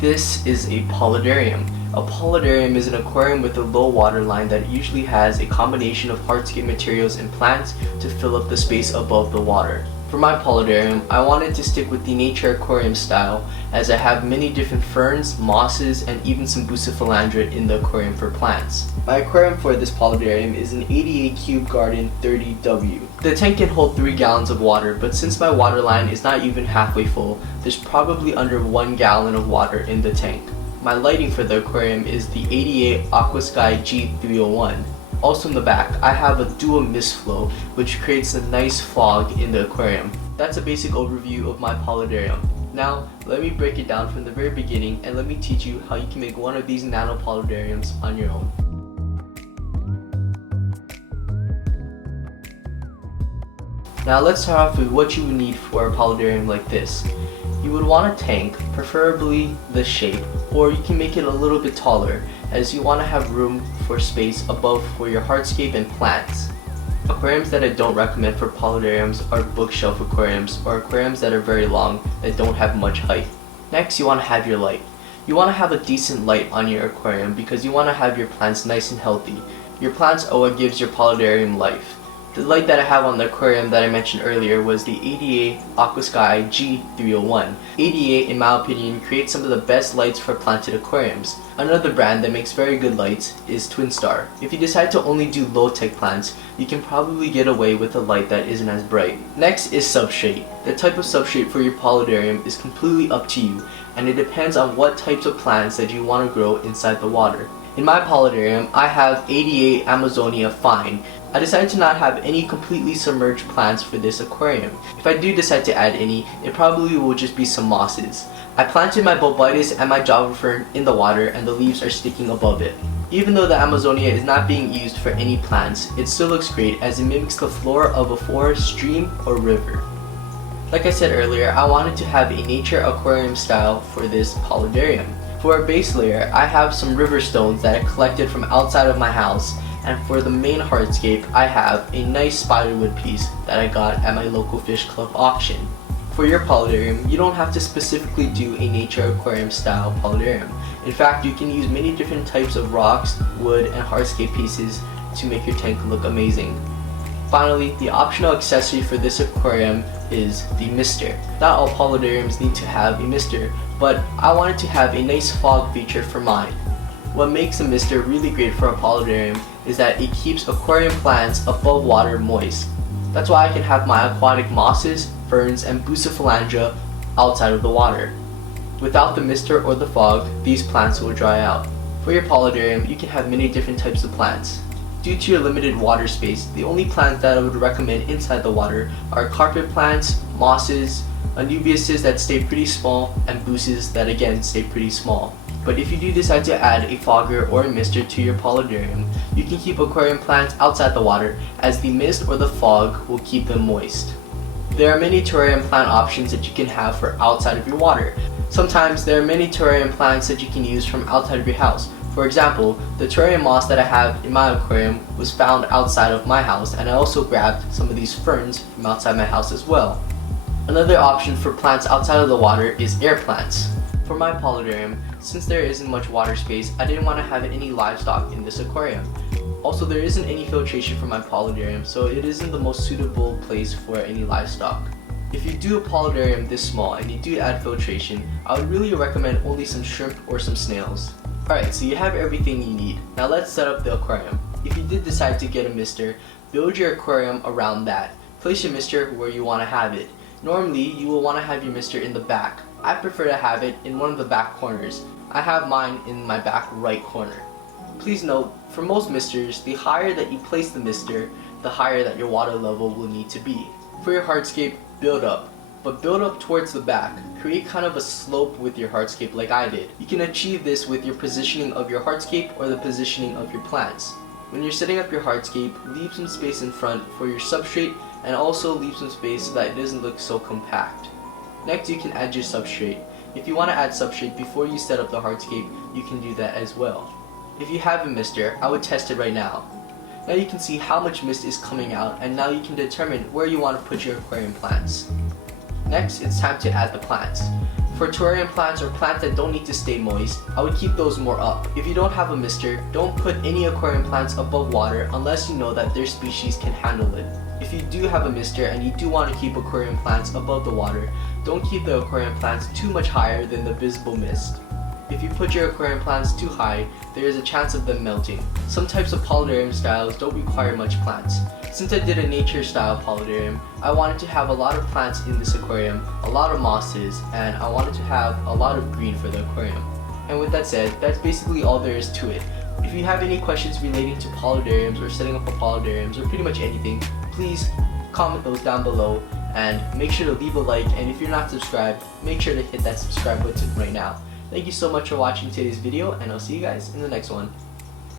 This is a Paludarium. A Pollenarium is an aquarium with a low water line that usually has a combination of hardscape materials and plants to fill up the space above the water. For my Pollenarium, I wanted to stick with the nature aquarium style as I have many different ferns, mosses, and even some bucephalandra in the aquarium for plants. My aquarium for this Pollenarium is an 88 Cube Garden 30W. The tank can hold 3 gallons of water, but since my water line is not even halfway full, there's probably under 1 gallon of water in the tank. My lighting for the aquarium is the 88 Aquascaping G301. Also in the back, I have a dual mist flow which creates a nice fog in the aquarium. That's a basic overview of my Paludarium. Now, let me break it down from the very beginning and let me teach you how you can make one of these nano Paludariums on your own. Now let's start off with what you would need for a Paludarium like this. You would want a tank, preferably this shape, or you can make it a little bit taller as you want to have room for space above for your hardscape and plants. Aquariums that I don't recommend for Paludariums are bookshelf aquariums or aquariums that are very long that don't have much height. Next, you want to have your light. You want to have a decent light on your aquarium because you want to have your plants nice and healthy. Your plants are what gives your Paludarium life. The light that I have on the aquarium that I mentioned earlier was the 88 Aquascaping G301. 88, in my opinion, creates some of the best lights for planted aquariums. Another brand that makes very good lights is Twinstar. If you decide to only do low-tech plants, you can probably get away with a light that isn't as bright. Next is substrate. The type of substrate for your Paludarium is completely up to you, and it depends on what types of plants that you want to grow inside the water. In my Paludarium, I have 88 Amazonia Fine. I decided to not have any completely submerged plants for this aquarium. If I do decide to add any, it probably will just be some mosses. I planted my bulbitis and my java fern in the water and the leaves are sticking above it. Even though the Amazonia is not being used for any plants, it still looks great as it mimics the flora of a forest, stream, or river. Like I said earlier, I wanted to have a nature aquarium style for this Paludarium. For our base layer, I have some river stones that I collected from outside of my house, and for the main hardscape, I have a nice spiderwood piece that I got at my local fish club auction. For your Paludarium, you don't have to specifically do a nature aquarium style Paludarium. In fact, you can use many different types of rocks, wood, and hardscape pieces to make your tank look amazing. Finally, the optional accessory for this aquarium is the mister. Not all Paludariums need to have a mister, but I wanted to have a nice fog feature for mine. What makes a mister really great for a Paludarium is that it keeps aquarium plants above water moist. That's why I can have my aquatic mosses, ferns, and bucephalandra outside of the water. Without the mister or the fog, these plants will dry out. For your Paludarium, you can have many different types of plants. Due to your limited water space, the only plants that I would recommend inside the water are carpet plants, mosses, anubiases that stay pretty small, and buces that again stay pretty small. But if you do decide to add a fogger or a mister to your Paludarium, you can keep aquarium plants outside the water as the mist or the fog will keep them moist. There are many terrarium plant options that you can have for outside of your water. Sometimes there are many terrarium plants that you can use from outside of your house. For example, the terrarium moss that I have in my aquarium was found outside of my house, and I also grabbed some of these ferns from outside my house as well. Another option for plants outside of the water is air plants. For my Paludarium, since there isn't much water space, I didn't want to have any livestock in this aquarium. Also, there isn't any filtration for my Paludarium, so it isn't the most suitable place for any livestock. If you do a Paludarium this small and you do add filtration, I would really recommend only some shrimp or some snails. Alright, so you have everything you need. Now let's set up the aquarium. If you did decide to get a mister, build your aquarium around that. Place your mister where you want to have it. Normally, you will want to have your mister in the back. I prefer to have it in one of the back corners. I have mine in my back right corner. Please note, for most misters, the higher that you place the mister, the higher that your water level will need to be. For your hardscape, build up. But build up towards the back. Create kind of a slope with your hardscape like I did. You can achieve this with your positioning of your hardscape or the positioning of your plants. When you're setting up your hardscape, leave some space in front for your substrate and also leave some space so that it doesn't look so compact. Next, you can add your substrate. If you want to add substrate before you set up the hardscape, you can do that as well. If you have a mister, I would test it right now. Now you can see how much mist is coming out, and now you can determine where you want to put your aquarium plants. Next, it's time to add the plants. For terrarium plants or plants that don't need to stay moist, I would keep those more up. If you don't have a mister, don't put any aquarium plants above water unless you know that their species can handle it. If you do have a mister and you do want to keep aquarium plants above the water, don't keep the aquarium plants too much higher than the visible mist. If you put your aquarium plants too high, there is a chance of them melting. Some types of Paludarium styles don't require much plants. Since I did a nature style Paludarium, I wanted to have a lot of plants in this aquarium, a lot of mosses, and I wanted to have a lot of green for the aquarium. And with that said, that's basically all there is to it. If you have any questions relating to Paludariums or setting up a Paludariums or pretty much anything, please comment those down below and make sure to leave a like, and if you're not subscribed, make sure to hit that subscribe button right now. Thank you so much for watching today's video, and I'll see you guys in the next one.